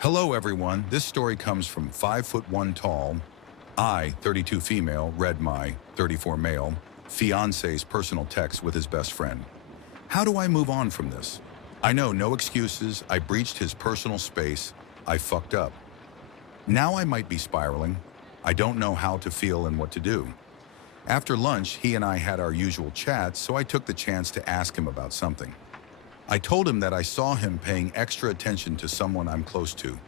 Hello everyone, this story comes from 5'1" tall, I, 32 female, read my 34 male, fiance's personal text with his best friend. How do I move on from this? I know, no excuses, I breached his personal space, I fucked up. Now I might be spiraling. I don't know how to feel and what to do. After lunch, he and I had our usual chat, so I took the chance to ask him about something. I told him that I saw him paying extra attention to someone I'm close to.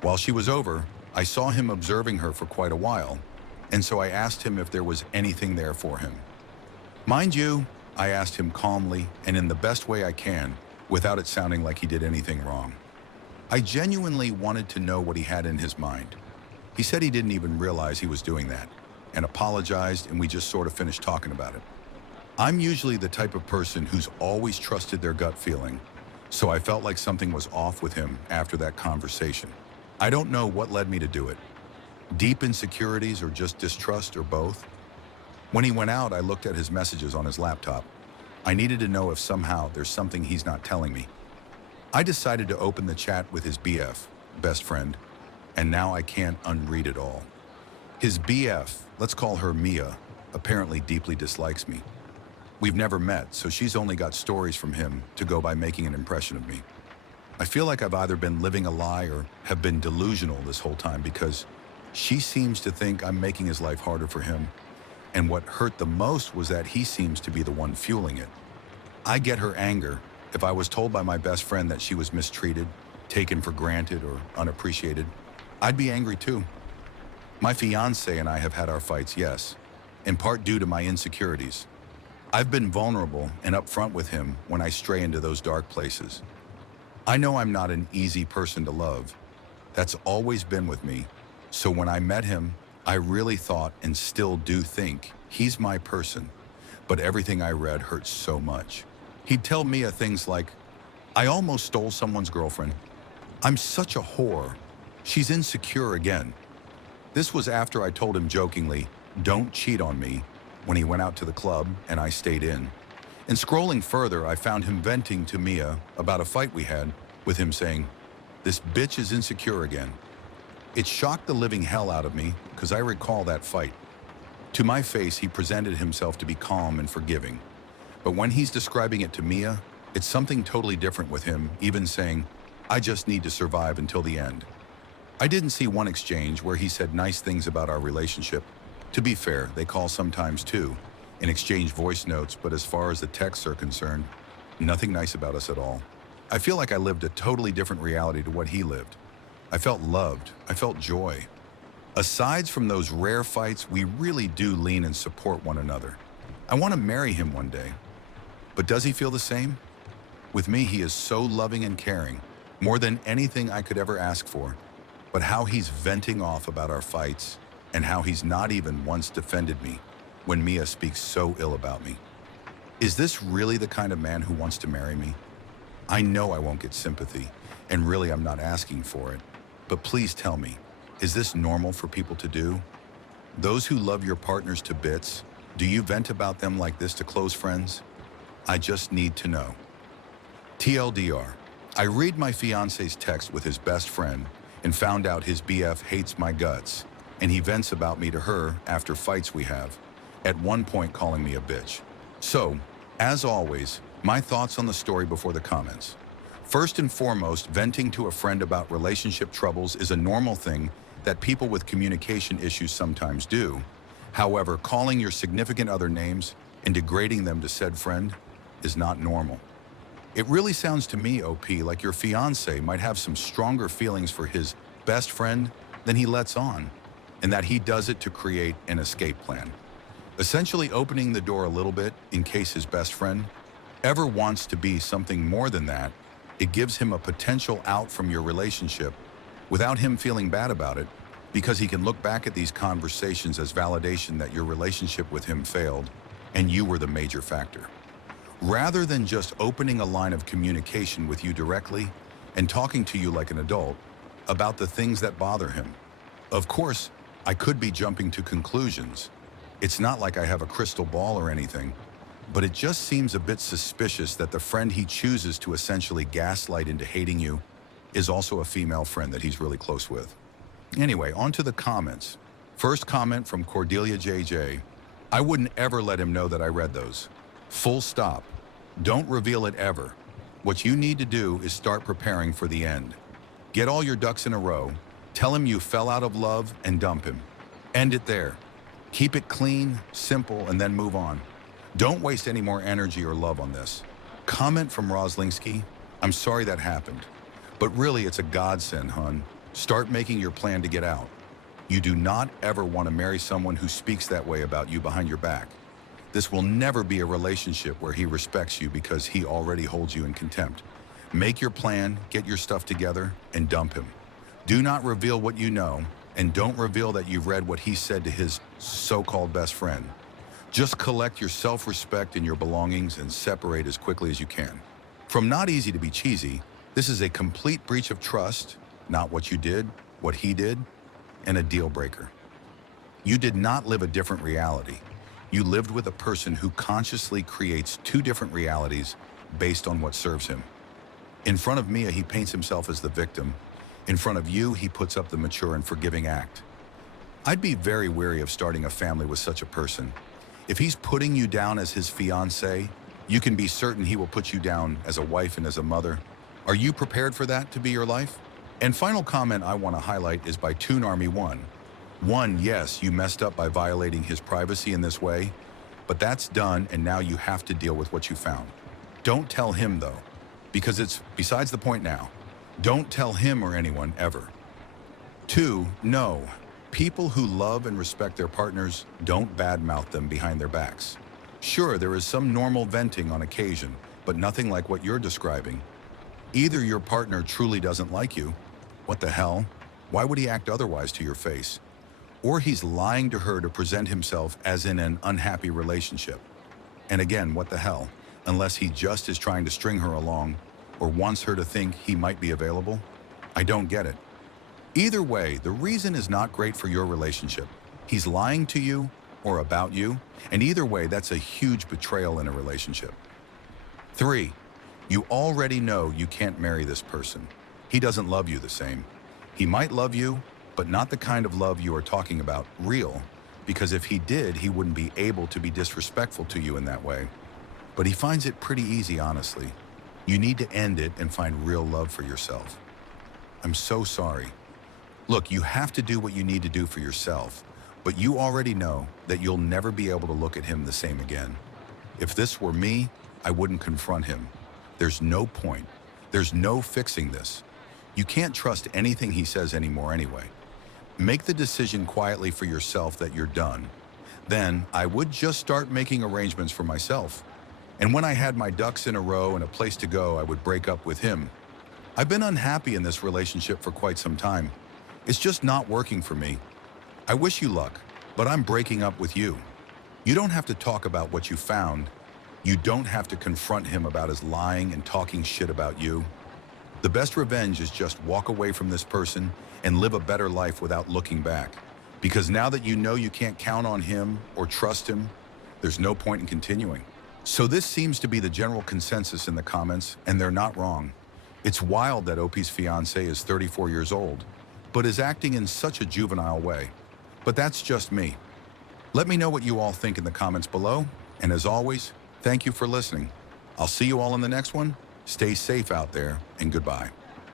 While she was over, I saw him observing her for quite a while, and so I asked him if there was anything there for him. Mind you, I asked him calmly and in the best way I can, without it sounding like he did anything wrong. I genuinely wanted to know what he had in his mind. He said he didn't even realize he was doing that, and apologized, and we just sort of finished talking about it. I'm usually the type of person who's always trusted their gut feeling, so I felt like something was off with him after that conversation. I don't know what led me to do it. Deep insecurities or just distrust or both? When he went out, I looked at his messages on his laptop. I needed to know if somehow there's something he's not telling me. I decided to open the chat with his BF, best friend, and now I can't unread it all. His BF, let's call her Mia, apparently deeply dislikes me. We've never met, so she's only got stories from him to go by making an impression of me. I feel like I've either been living a lie or have been delusional this whole time because she seems to think I'm making his life harder for him, and what hurt the most was that he seems to be the one fueling it. I get her anger. If I was told by my best friend that she was mistreated, taken for granted, or unappreciated, I'd be angry too. My fiancé and I have had our fights, yes, in part due to my insecurities. I've been vulnerable and upfront with him when I stray into those dark places. I know I'm not an easy person to love. That's always been with me. So when I met him, I really thought and still do think he's my person. But everything I read hurts so much. He'd tell Mia things like, I almost stole someone's girlfriend. I'm such a whore. She's insecure again. This was after I told him jokingly, don't cheat on me, when he went out to the club and I stayed in. And scrolling further, I found him venting to Mia about a fight we had, with him saying, this bitch is insecure again. It shocked the living hell out of me, because I recall that fight. To my face, he presented himself to be calm and forgiving. But when he's describing it to Mia, it's something totally different with him, even saying, I just need to survive until the end. I didn't see one exchange where he said nice things about our relationship. To be fair, they call sometimes too, and exchange voice notes, but as far as the texts are concerned, nothing nice about us at all. I feel like I lived a totally different reality to what he lived. I felt loved, I felt joy. Aside from those rare fights, we really do lean and support one another. I want to marry him one day. But does he feel the same? With me, he is so loving and caring, more than anything I could ever ask for. But how he's venting off about our fights, and how he's not even once defended me when Mia speaks so ill about me. Is this really the kind of man who wants to marry me? I know I won't get sympathy, and really I'm not asking for it. But please tell me, is this normal for people to do? Those who love your partners to bits, do you vent about them like this to close friends? I just need to know. TLDR, I read my fiancé's text with his best friend and found out his BF hates my guts, and he vents about me to her after fights we have, at one point calling me a bitch. So, as always, my thoughts on the story before the comments. First and foremost, venting to a friend about relationship troubles is a normal thing that people with communication issues sometimes do. However, calling your significant other names and degrading them to said friend is not normal. It really sounds to me, OP, like your fiancé might have some stronger feelings for his best friend than he lets on, and that he does it to create an escape plan. Essentially opening the door a little bit in case his best friend ever wants to be something more than that. It gives him a potential out from your relationship without him feeling bad about it, because he can look back at these conversations as validation that your relationship with him failed and you were the major factor. Rather than just opening a line of communication with you directly and talking to you like an adult about the things that bother him. Of course, I could be jumping to conclusions. It's not like I have a crystal ball or anything, but it just seems a bit suspicious that the friend he chooses to essentially gaslight into hating you is also a female friend that he's really close with. Anyway, on to the comments. First comment from Cordelia JJ. I wouldn't ever let him know that I read those. Full stop. Don't reveal it ever. What you need to do is start preparing for the end. Get all your ducks in a row. Tell him you fell out of love and dump him. End it there. Keep it clean, simple, and then move on. Don't waste any more energy or love on this. Comment from Roslinsky. I'm sorry that happened. But really, it's a godsend, hun. Start making your plan to get out. You do not ever want to marry someone who speaks that way about you behind your back. This will never be a relationship where he respects you because he already holds you in contempt. Make your plan, get your stuff together, and dump him. Do not reveal what you know, and don't reveal that you've read what he said to his so-called best friend. Just collect your self-respect and your belongings and separate as quickly as you can. From not easy to be cheesy, this is a complete breach of trust, not what you did, what he did, and a deal breaker. You did not live a different reality. You lived with a person who consciously creates two different realities based on what serves him. In front of Mia, he paints himself as the victim. In front of you, he puts up the mature and forgiving act. I'd be very wary of starting a family with such a person. If he's putting you down as his fiancé, you can be certain he will put you down as a wife and as a mother. Are you prepared for that to be your life? And final comment I want to highlight is by Toon Army 1. Yes, you messed up by violating his privacy in this way, but that's done and now you have to deal with what you found. Don't tell him though, because it's besides the point now. Don't tell him or anyone ever. 2, no. People who love and respect their partners don't badmouth them behind their backs. Sure, there is some normal venting on occasion, but nothing like what you're describing. Either your partner truly doesn't like you, what the hell? Why would he act otherwise to your face? Or he's lying to her to present himself as in an unhappy relationship. And again, what the hell? Unless he just is trying to string her along or wants her to think he might be available? I don't get it. Either way, the reason is not great for your relationship. He's lying to you or about you, and either way, that's a huge betrayal in a relationship. 3, you already know you can't marry this person. He doesn't love you the same. He might love you, but not the kind of love you are talking about, real, because if he did, he wouldn't be able to be disrespectful to you in that way. But he finds it pretty easy, honestly. You need to end it and find real love for yourself. I'm so sorry. Look, you have to do what you need to do for yourself, but you already know that you'll never be able to look at him the same again. If this were me, I wouldn't confront him. There's no point. There's no fixing this. You can't trust anything he says anymore anyway. Make the decision quietly for yourself that you're done. Then I would just start making arrangements for myself. And when I had my ducks in a row and a place to go, I would break up with him. I've been unhappy in this relationship for quite some time. It's just not working for me. I wish you luck, but I'm breaking up with you. You don't have to talk about what you found. You don't have to confront him about his lying and talking shit about you. The best revenge is just walk away from this person and live a better life without looking back. Because now that you know you can't count on him or trust him, there's no point in continuing. So this seems to be the general consensus in the comments, and they're not wrong. It's wild that OP's fiancé is 34 years old, but is acting in such a juvenile way. But that's just me. Let me know what you all think in the comments below, and as always, thank you for listening. I'll see you all in the next one. Stay safe out there, and goodbye.